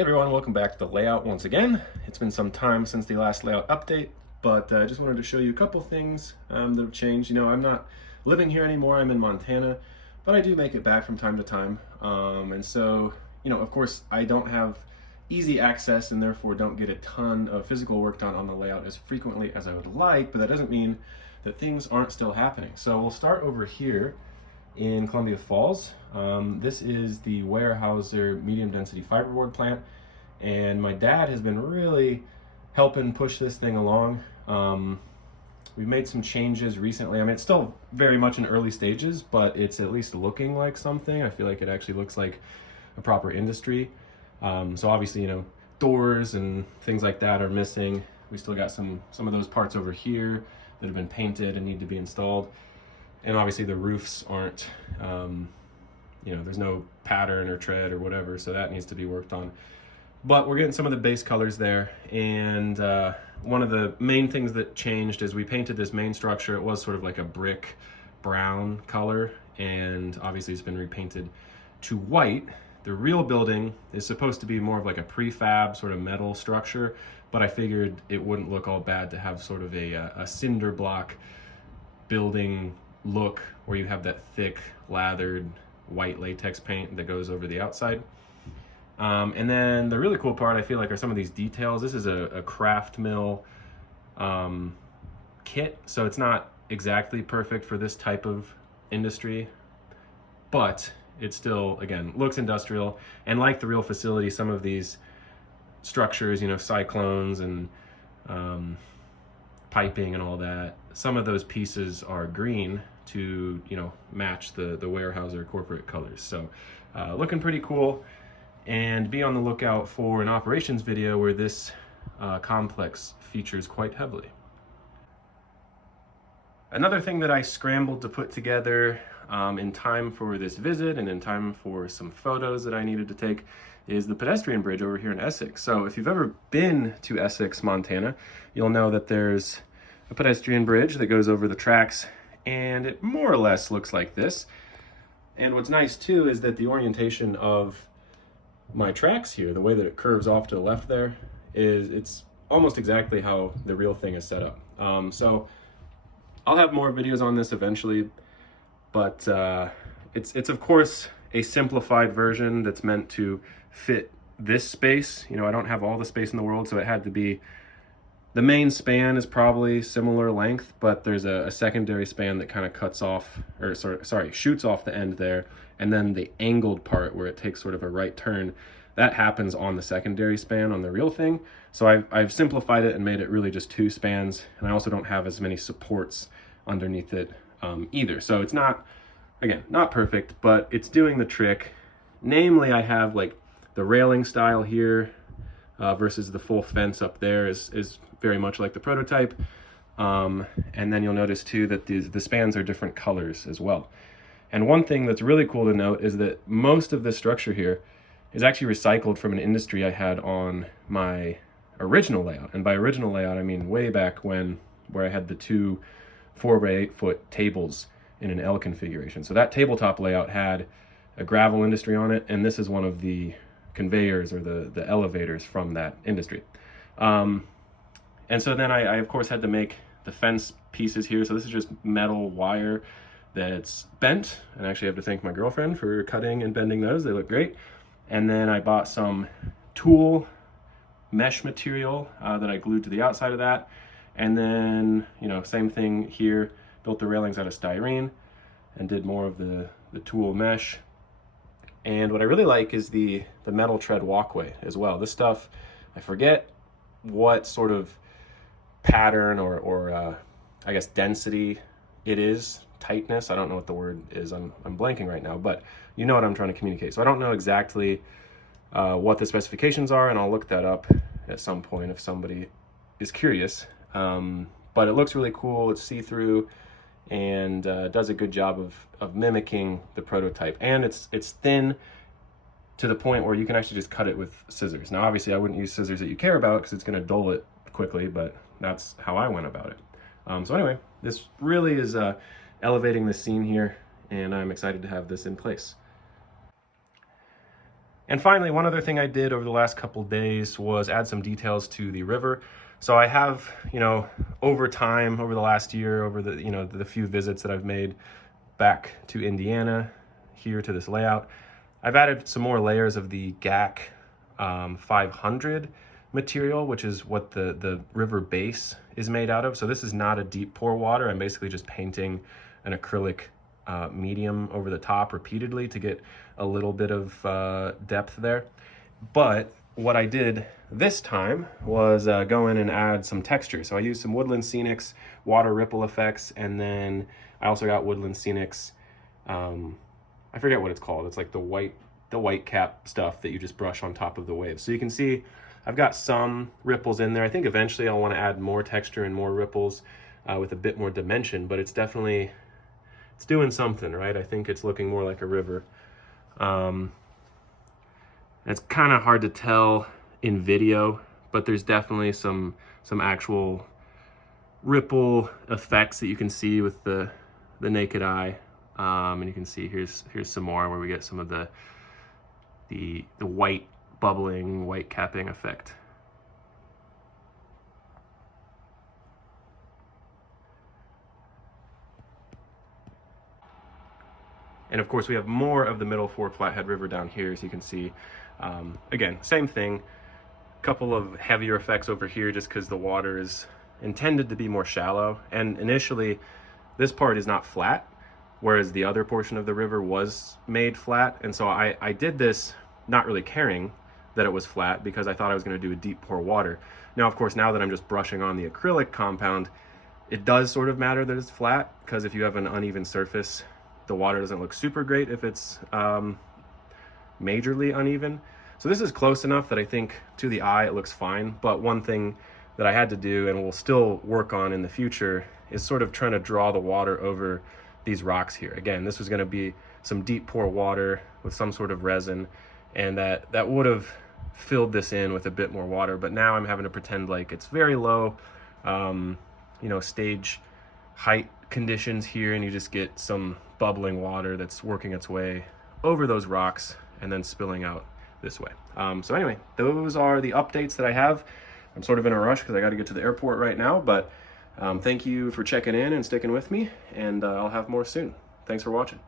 Hey everyone, welcome back to the layout once again. It's been some time since the last layout update, but I just wanted to show you a couple things that have changed. You know, I'm not living here anymore, I'm in Montana, but I do make it back from time to time. And so, you know, of course, I don't have easy access and therefore don't get a ton of physical work done on the layout as frequently as I would like, but that doesn't mean that things aren't still happening. So we'll start over here in Columbia Falls. This is the Weyerhaeuser medium density fiberboard plant, and my dad has been really helping push this thing along. We've made some changes recently. I mean, it's still very much in early stages, but it's at least looking like something. I feel like it actually looks like a proper industry. So obviously, you know, doors and things like that are missing. We still got some of those parts over here that have been painted and need to be installed. And obviously the roofs aren't, you know, there's no pattern or tread or whatever, so that needs to be worked on. But we're getting some of the base colors there, and one of the main things that changed is we painted this main structure. It was sort of like a brick brown color, and obviously it's been repainted to white. The real building is supposed to be more of like a prefab sort of metal structure, but I figured it wouldn't look all bad to have sort of a cinder block building look where you have that thick lathered white latex paint that goes over the outside. And then the really cool part, I feel like, are some of these details. This is a craft mill kit, so it's not exactly perfect for this type of industry, but it still, again, looks industrial. And like the real facility, some of these structures, you know, cyclones and piping and all that, some of those pieces are green to, you know, match the Weyerhaeuser corporate colors. So looking pretty cool, and be on the lookout for an operations video where this complex features quite heavily. Another thing that I scrambled to put together in time for this visit and in time for some photos that I needed to take is the pedestrian bridge over here in Essex. So if you've ever been to Essex, Montana, you'll know that there's a pedestrian bridge that goes over the tracks, and it more or less looks like this. And what's nice too is that the orientation of my tracks here, the way that it curves off to the left there, it's almost exactly how the real thing is set up. So I'll have more videos on this eventually, but it's of course a simplified version that's meant to fit this space. You know, I don't have all the space in the world, so it had to be, the main span is probably similar length, but there's a secondary span that kind of cuts off, or sorry, shoots off the end there, and then the angled part where it takes sort of a right turn, that happens on the secondary span on the real thing. So I've simplified it and made it really just two spans, and I also don't have as many supports underneath it either. So it's not, again, not perfect, but it's doing the trick. Namely, I have like the railing style here versus the full fence up there is very much like the prototype. And then you'll notice too that the spans are different colors as well. And one thing that's really cool to note is that most of this structure here is actually recycled from an industry I had on my original layout. And by original layout, I mean way back when, where I had the two 4x8 foot tables in an L configuration. So that tabletop layout had a gravel industry on it, and this is one of the conveyors or the elevators from that industry. And so then I of course had to make the fence pieces here. So this is just metal wire that's bent, and I actually have to thank my girlfriend for cutting and bending those. They look great. And then I bought some tulle mesh material that I glued to the outside of that. And then, you know, same thing here, built the railings out of styrene and did more of the tulle mesh. And what I really like is the metal tread walkway as well. This stuff, I forget what sort of pattern or I guess density it is, tightness, I don't know what the word is, I'm blanking right now, but you know what I'm trying to communicate. So I don't know exactly what the specifications are, and I'll look that up at some point if somebody is curious. But it looks really cool, it's see-through, and does a good job of mimicking the prototype. And it's thin to the point where you can actually just cut it with scissors. Now obviously I wouldn't use scissors that you care about because it's going to dull it quickly, but that's how I went about it. So anyway, this really is elevating the scene here, and I'm excited to have this in place. And finally, one other thing I did over the last couple days was add some details to the river. So I have, over time, over the last year, over the few visits that I've made back to Indiana, here to this layout, I've added some more layers of the GAC 500 material, which is what the river base is made out of. So this is not a deep pour water. I'm basically just painting an acrylic medium over the top repeatedly to get a little bit of depth there. But what I did this time was go in and add some texture. So I used some Woodland Scenics water ripple effects, and then I also got Woodland Scenics, I forget what it's called. It's like the white cap stuff that you just brush on top of the waves. So you can see I've got some ripples in there. I think eventually I'll want to add more texture and more ripples with a bit more dimension, but it's definitely, it's doing something, right? I think it's looking more like a river. It's kind of hard to tell in video, but there's definitely some actual ripple effects that you can see with the naked eye. And you can see here's some more where we get some of the white bubbling, white capping effect. And of course we have more of the Middle Fork Flathead River down here, as you can see. Again, same thing, a couple of heavier effects over here just because the water is intended to be more shallow. And initially this part is not flat, whereas the other portion of the river was made flat. And so I did this not really caring that it was flat because I thought I was going to do a deep pour water. Now, of course, now that I'm just brushing on the acrylic compound, it does sort of matter that it's flat, because if you have an uneven surface, the water doesn't look super great if it's majorly uneven. So this is close enough that I think to the eye it looks fine. But one thing that I had to do, and will still work on in the future, is sort of trying to draw the water over these rocks here. Again, this was going to be some deep pour water with some sort of resin, and that would have filled this in with a bit more water, but now I'm having to pretend like it's very low stage height conditions here, and you just get some bubbling water that's working its way over those rocks and then spilling out this way. So anyway, those are the updates that I have. I'm sort of in a rush because I got to get to the airport right now, but thank you for checking in and sticking with me, and I'll have more soon. Thanks for watching.